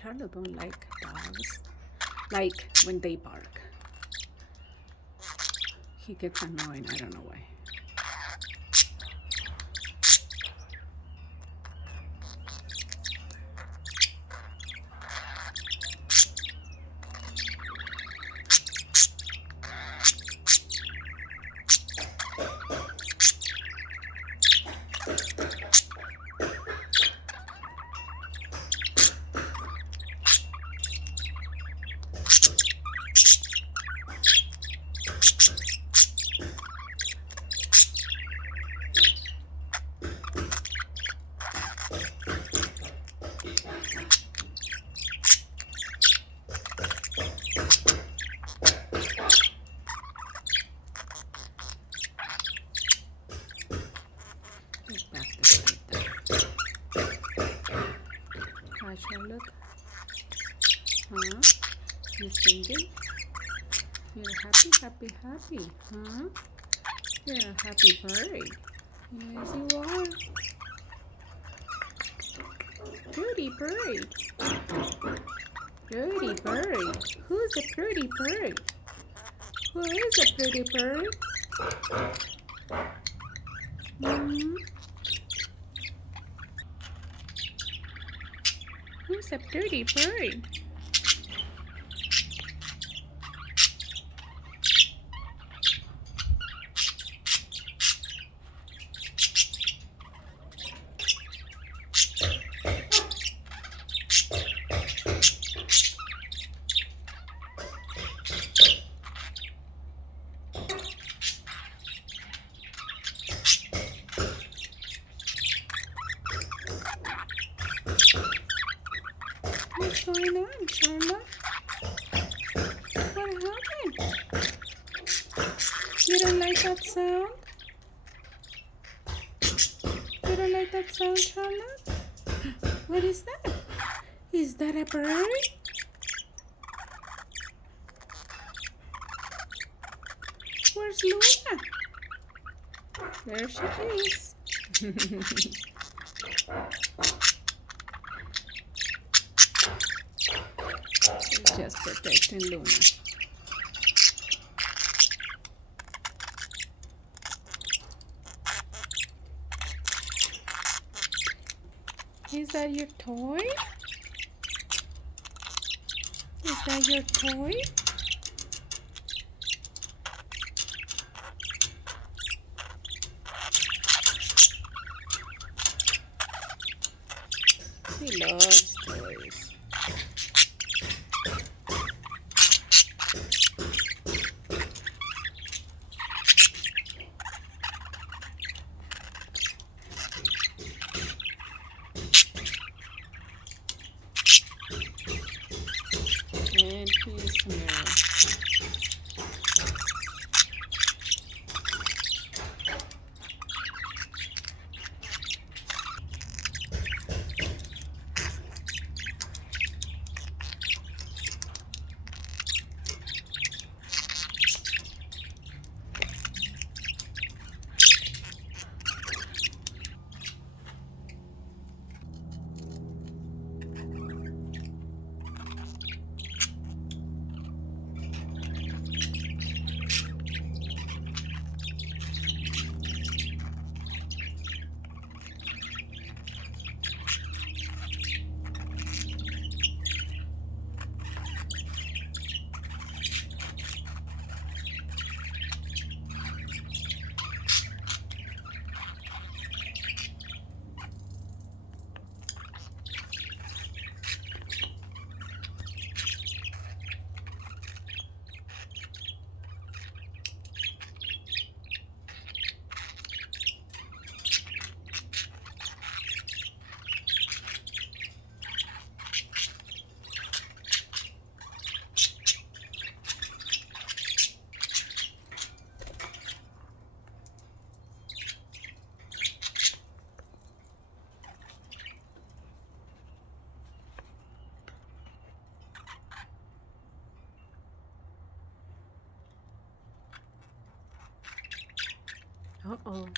Charlotte don't like dogs. Like when they bark. He gets annoying, I don't know why. Get back this right there. Hi, Charlotte. Huh? You singing? You're happy, happy, happy, huh? You're a happy bird. Yes, you are. Pretty bird. Pretty bird. Who's a pretty bird? Who is a pretty bird? Hmm? Who's a pretty bird? What's going on, Charlotte? What happened? You don't like that sound? You don't like that sound, Charlotte? What is that? Is that a bird? Where's Luna? There she is. It's just protecting Luna. Is that your toy? Is that your toy? He loves toys. And he's mirror. Uh-oh.